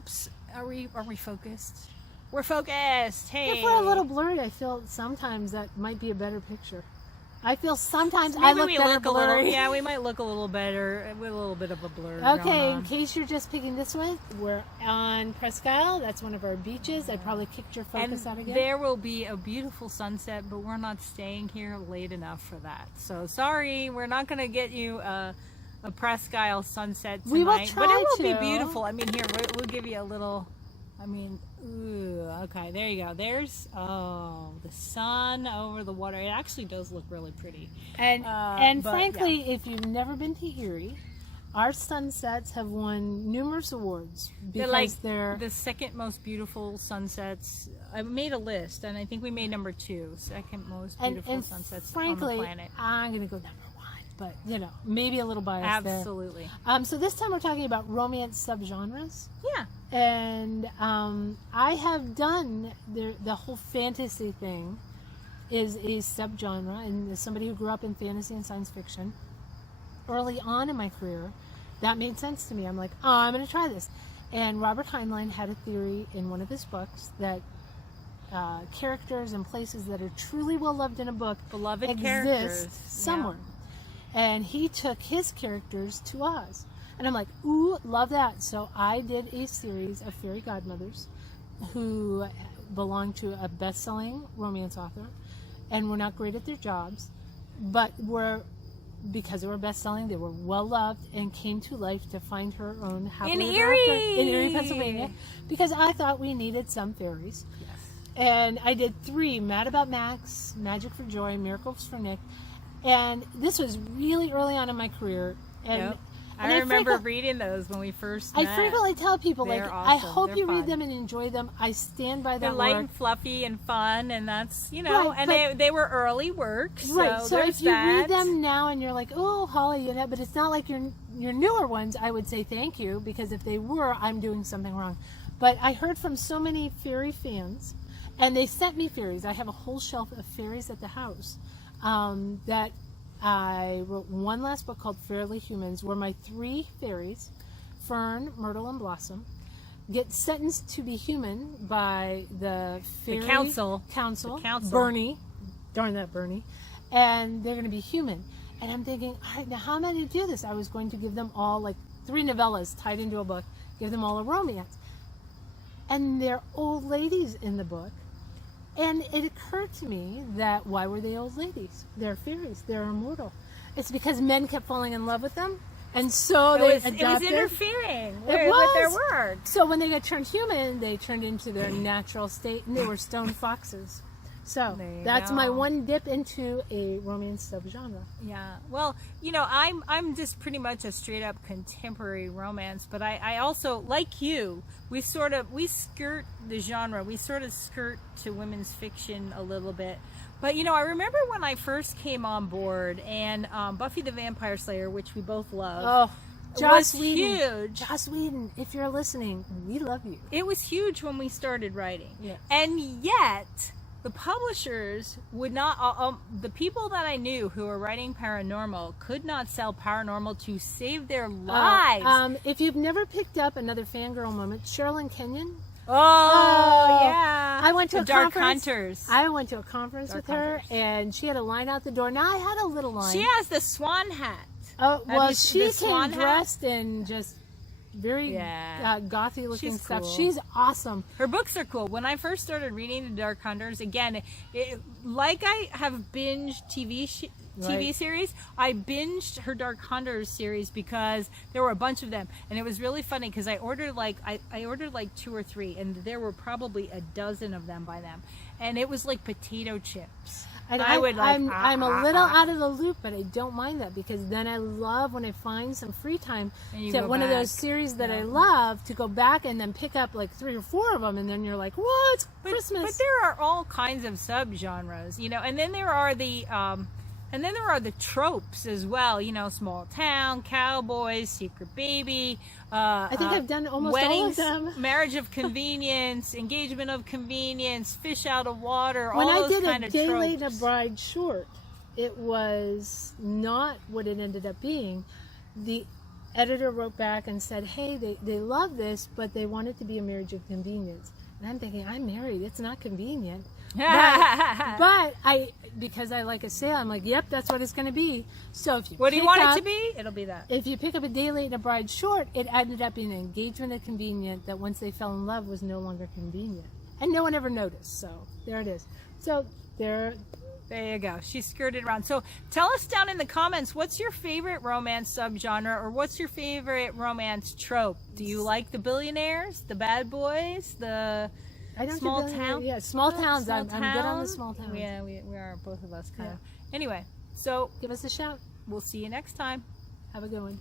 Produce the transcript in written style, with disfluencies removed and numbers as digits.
Oops. Are we focused? We're focused. Hey. If we're a little blurry, I feel sometimes that might be a better picture. I feel sometimes Maybe I look we better look blurry. a little. Yeah, we might look a little better with a little bit of a blur. Okay, going in on. case you're just picking this way, we're on Presque Isle. That's one of our beaches. I probably kicked your focus out again. There will be a beautiful sunset, but we're not staying here late enough for that. So sorry, we're not going to get you a Presque Isle sunset tonight. We will try but it will to. be beautiful. I mean, here we'll give you a little. I mean, ooh, okay, there you go. There's the sun over the water. It actually does look really pretty. And but, frankly, yeah. if you've never been to Erie, our sunsets have won numerous awards because they're the second most beautiful sunsets. I made a list, and I think we made number 2, second most beautiful sunsets frankly, on the planet. I'm going to go number 1, but maybe a little biased there. Absolutely. So this time we're talking about romance subgenres. Yeah. And I have done the whole fantasy thing is a subgenre, and as somebody who grew up in fantasy and science fiction, early on in my career, that made sense to me. I'm like, oh, I'm going to try this. And Robert Heinlein had a theory in one of his books that characters and places that are truly well loved in a book Beloved exist characters somewhere. Yeah. And he took his characters to Oz. And I'm like, ooh, love that. So I did a series of fairy godmothers who belonged to a best-selling romance author and were not great at their jobs, but because they were best-selling, they were well-loved and came to life to find her own happily ever after in Erie, Pennsylvania, because I thought we needed some fairies. Yes. And I did 3, Mad About Max, Magic for Joy, Miracles for Nick. And this was really early on in my career. And Yep. And I remember reading those when we first met. I frequently tell people, They're I awesome. hope They're you fun. read them and enjoy them. I stand by They're that light work. and fluffy and fun, and that's, Right, and they were early works. Right, so there's if you that. read them now and you're like, oh, Holly, but it's not like your newer ones, I would say thank you, because if they were, I'm doing something wrong. But I heard from so many fairy fans, and they sent me fairies. I have a whole shelf of fairies at the house that I wrote one last book called Fairly Humans, where my 3 fairies, Fern, Myrtle, and Blossom, get sentenced to be human by the fairy council. Bernie, darn that Bernie, and they're going to be human. And I'm thinking, all right, now how am I going to do this? I was going to give them all like 3 novellas tied into a book, give them all a romance. And they're old ladies in the book. And it occurred to me that why were they old ladies? They're fairies. They're immortal. It's because men kept falling in love with them. And so it was adopted. interfering with was. their work. So when they got turned human, they turned into their natural state, and they were stone foxes. So that's my one dip into a romance subgenre. Yeah. Well, I'm just pretty much a straight up contemporary romance, but I also, like you, we skirt the genre. We sort of skirt to women's fiction a little bit. But, I remember when I first came on board, and Buffy the Vampire Slayer, which we both love, Joss was Whedon. huge. Joss Whedon, if you're listening, we love you. It was huge when we started writing. Yes. And yet, the publishers would not, the people that I knew who were writing paranormal could not sell paranormal to save their lives. If you've never picked up another fangirl moment, Sherilyn Kenyon. Yeah. I went to a Dark conference. Hunters. I went to a conference Dark with her, Hunters. and she had a line out the door. Now I had a little line. She has the swan hat. Oh, well, you- she the came swan hat? dressed in just very gothy looking She's stuff. cool. She's awesome. Her books are cool. When I first started reading the Dark Hunters, again, like I have binged TV Right. series, I binged her Dark Hunters series because there were a bunch of them, and it was really funny because I ordered like 2 or 3, and there were probably a dozen of them by them, and it was like potato chips. And I'm a little out of the loop, but I don't mind that, because then I love when I find some free time to one of those series that I love to go back and then pick up like 3 or 4 of them, and then you're like, what? It's Christmas. But there are all kinds of subgenres, and then there are the tropes as well, small town, cowboys, secret baby. I think I've done almost weddings, all of them. Marriage of convenience, engagement of convenience, fish out of water, When all I those did kind a of Day tropes. Late a Bride short, it was not what it ended up being. editor wrote back and said, hey, they love this, but they want it to be a marriage of convenience. And I'm thinking, I'm married. It's not convenient. But because I like a sale, I'm like, yep, that's what it's going to be. So if you what do you want it to be? It'll be that. If you pick up A Day Late and A Bride Short, it ended up being an engagement of convenient that once they fell in love was no longer convenient. And no one ever noticed. So there it is. So there you go. She skirted around. So tell us down in the comments, what's your favorite romance subgenre, or what's your favorite romance trope? Do you like the billionaires, the bad boys, the small town? Yeah, small towns. Small I'm good on the small towns. Yeah, we are, both of us kind of. Anyway, so give us a shout. we'll see you next time. Have a good one.